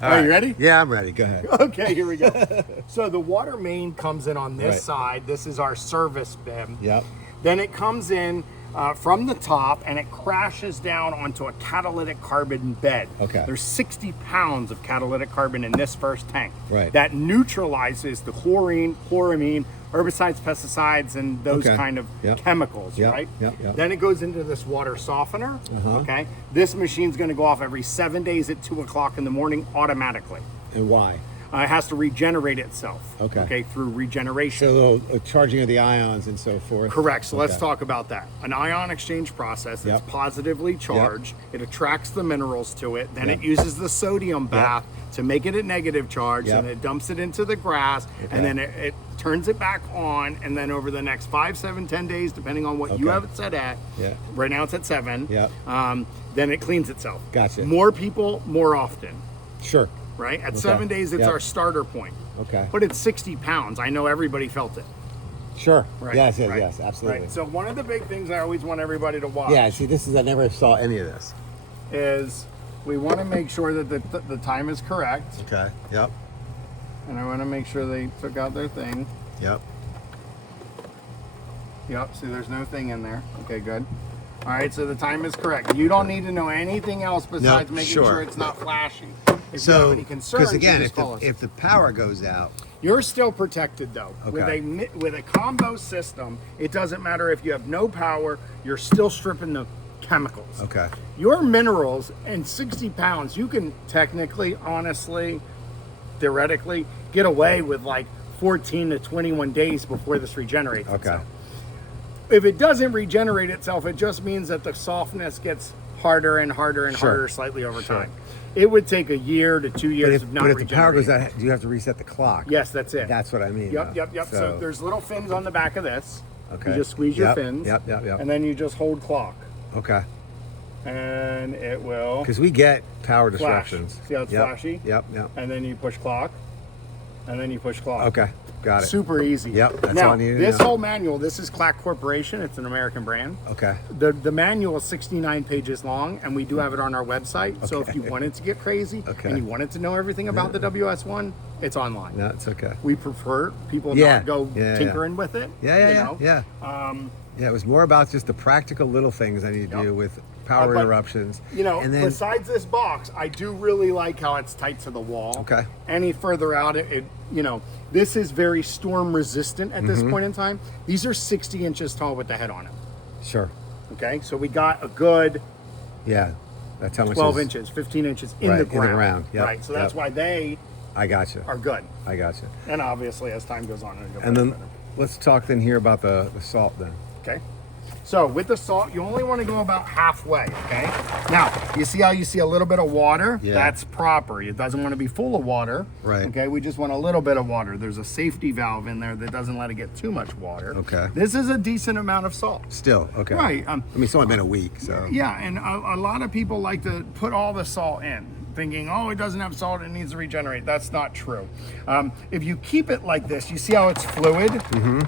Are you ready? Yeah, I'm ready. Go ahead. Okay, here we go. So the water main comes in on this side. This is our service bin. Yep. Then it comes in from the top and it crashes down onto a catalytic carbon bed. Okay. There's 60 pounds of catalytic carbon in this first tank. Right. That neutralizes the chlorine, chloramine, herbicides, pesticides, and those kind of chemicals, right? Yep. Then it goes into this water softener, okay? This machine's gonna go off every 7 days at 2 o'clock in the morning automatically. And why? It has to regenerate itself, okay, through regeneration. So a little charging of the ions and so forth. Correct. So let's talk about that. An ion exchange process is positively charged. It attracts the minerals to it. Then it uses the sodium bath to make it a negative charge, and it dumps it into the grass, and then it turns it back on, and then over the next 5, 7, 10 days, depending on what you have it set at, right now it's at 7, then it cleans itself. Gotcha. More people, more often. Sure. Right? At 7 days, it's our starter point. Okay. But it's 60 pounds. I know everybody felt it. Sure. Right. Yes, absolutely. Right. So one of the big things I always want everybody to watch. Yeah, see, I never saw any of this. Is we want to make sure that the time is correct. Okay. Yep. And I want to make sure they took out their thing. Yep. Yep. See, there's no thing in there. Okay, good. All right, so the time is correct. You don't need to know anything else besides making sure it's not flashing. If you have any concerns, because again, if the power goes out, you're still protected though. Okay. With a combo system, it doesn't matter if you have no power, you're still stripping the chemicals. Okay. Your minerals in 60 pounds, you can technically, honestly, theoretically, get away with like 14 to 21 days before this regenerates itself. If it doesn't regenerate itself, it just means that the softness gets harder and harder and harder slightly over time. It would take a year to 2 years of not But if the power goes regenerating. out, do you have to reset the clock? Yes, that's it. That's what I mean. Yep. So there's little fins on the back of this. Okay. You just squeeze your fins. Yep. And then you just hold clock. Okay. And it will Because we get power flash. disruptions. See how it's flashy? Yep. And then you push clock. And then you push clock. Okay. Got it. Super easy. Yep, that's now, all I needed to this know. whole manual, this is Clack Corporation. It's an American brand. Okay. The manual is 69 pages long, and we do have it on our website. So if you wanted to get crazy and you wanted to know everything about the WS1, it's online. No, it's okay. We prefer people not go tinkering with it. Yeah. Yeah, it was more about just the practical little things I need to do with power interruptions. You know, and then, besides this box, I do really like how it's tight to the wall. Okay. Any further out, this is very storm resistant at this point in time. These are 60 inches tall with the head on it. Sure. Okay, so we got a good that's how much 12 inches, 15 inches in the ground. Yep. Right, so that's why they I gotcha. are good. I gotcha. And obviously, as time goes on, it'll get And then better. let's talk then here about the salt then. Okay. So with the salt, you only want to go about halfway, okay? Now, you see how you see a little bit of water? Yeah. That's proper. It doesn't want to be full of water. Right. Okay, we just want a little bit of water. There's a safety valve in there that doesn't let it get too much water. Okay. This is a decent amount of salt. Still, okay. Right. I mean, it's only been a week, so. Yeah, and a lot of people like to put all the salt in, thinking, oh, it doesn't have salt, it needs to regenerate. That's not true. If you keep it like this, you see how it's fluid,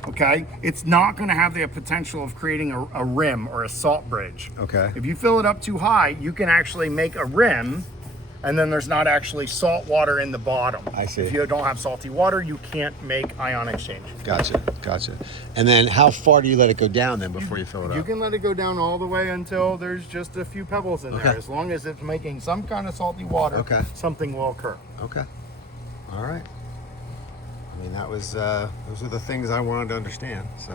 okay? It's not gonna have the potential of creating a rim or a salt bridge. Okay. If you fill it up too high, you can actually make a rim, and then there's not actually salt water in the bottom. I see. If you don't have salty water, you can't make ion exchange. Gotcha. And then how far do you let it go down then before you fill it up? You can let it go down all the way until there's just a few pebbles in there. As long as it's making some kind of salty water, something will occur. Okay. All right. I mean, that was those are the things I wanted to understand. So.